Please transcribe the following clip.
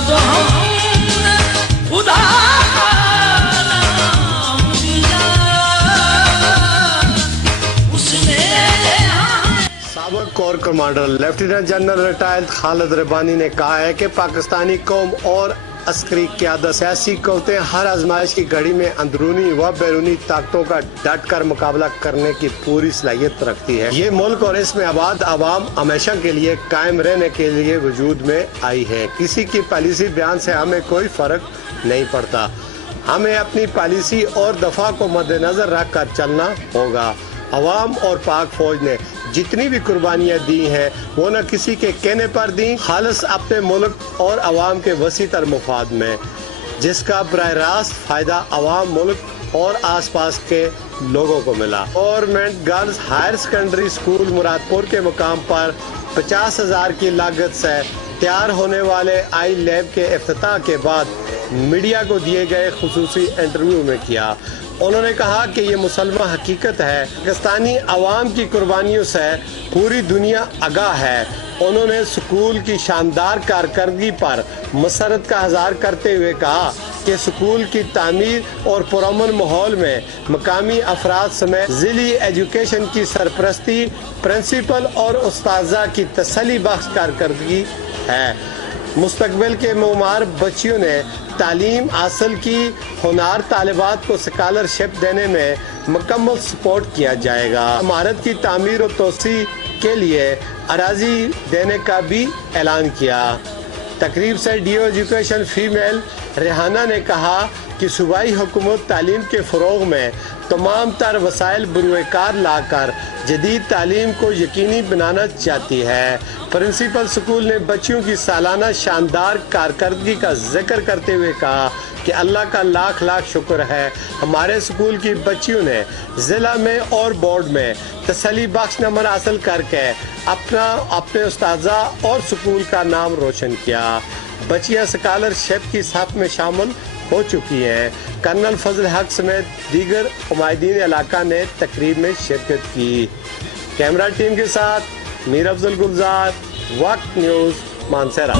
जब हमने खुदा का नाम लिया, उसने साबिक core commander lieutenant general retired Khalid Rabbani ने कहा है कि पाकिस्तानी कौम और अस्करी क़यादत सियासी क़ुव्वतें हर आजमाइश की घड़ी में अंदरूनी व बैरूनी ताकतों का डट कर मुकाबला करने की पूरी सलाहियत रखती है। ये मुल्क और इसमें आबाद आवाम हमेशा के लिए कायम रहने के लिए वजूद में आई है। किसी की पॉलिसी बयान से हमें कोई फर्क नहीं पड़ता। हमें अपनी पॉलिसी और दफा को मद्देनजर रख कर चलना होगा। अवाम और पाक फौज ने जितनी भी कुर्बानियाँ दी हैं वो न किसी के कहने पर दी, खालिस अपने मुल्क और अवाम के वसी तर मुफाद में, जिसका बराह रास्त फ़ायदा अवाम, मुल्क और आस पास के लोगों को मिला। Government girls higher secondary school Muradpur के मुकाम पर 50,000 की लागत से तैयार होने वाले आई लैब के इफ्तिताह के बाद मीडिया को दिए गए खुसूसी इंटरव्यू में किया। उन्होंने कहा कि ये मुसलमा हकीकत है, पाकिस्तानी अवाम की कुर्बानियों से पूरी दुनिया आगाह है। उन्होंने स्कूल की शानदार कारकर्दगी पर मसरत का इज़हार करते हुए कहा कि स्कूल की तामीर और पुरअमन माहौल में मकामी अफराद समेत ज़िली एजुकेशन की सरपरस्ती, प्रिंसिपल और उस्ताज़ा की तसल्ली बख्श कारकर्दगी है। मुस्तकबिल के मुमार बच्चियों ने तालीम हासिल की, हुनार तालिबात को स्कॉलरशिप देने में मुकम्मल सपोर्ट किया जाएगा। इमारत की तामीर और तोसी के लिए अराजी देने का भी ऐलान किया। तकरीब से डीओ एजुकेशन फीमेल रेहाना ने कहा कि सूबाई हुकूमत तालीम के फ़रोग़ में तमाम तर वसाइल बुरुएकार लाकर जदीद तालीम को यकीनी बनाना चाहती है। प्रिंसिपल स्कूल ने बच्चियों की सालाना शानदार कारकर्दगी का जिक्र करते हुए कहा कि अल्लाह का लाख लाख शुक्र है, हमारे स्कूल की बच्चियों ने ज़िला में और बोर्ड में तसल्ली बख्श नंबर हासिल करके अपने उस्ताज़ा और स्कूल का नाम रोशन किया। बच्चियाँ स्कॉलरशिप की सफ़ में शामिल हो चुकी हैं। कर्नल फजल हक समेत दीगर उमायदीन इलाका ने तकरीब में शिरकत की। कैमरा टीम के साथ मीर अफजल गुलजार, वक्त न्यूज़, मानसरा।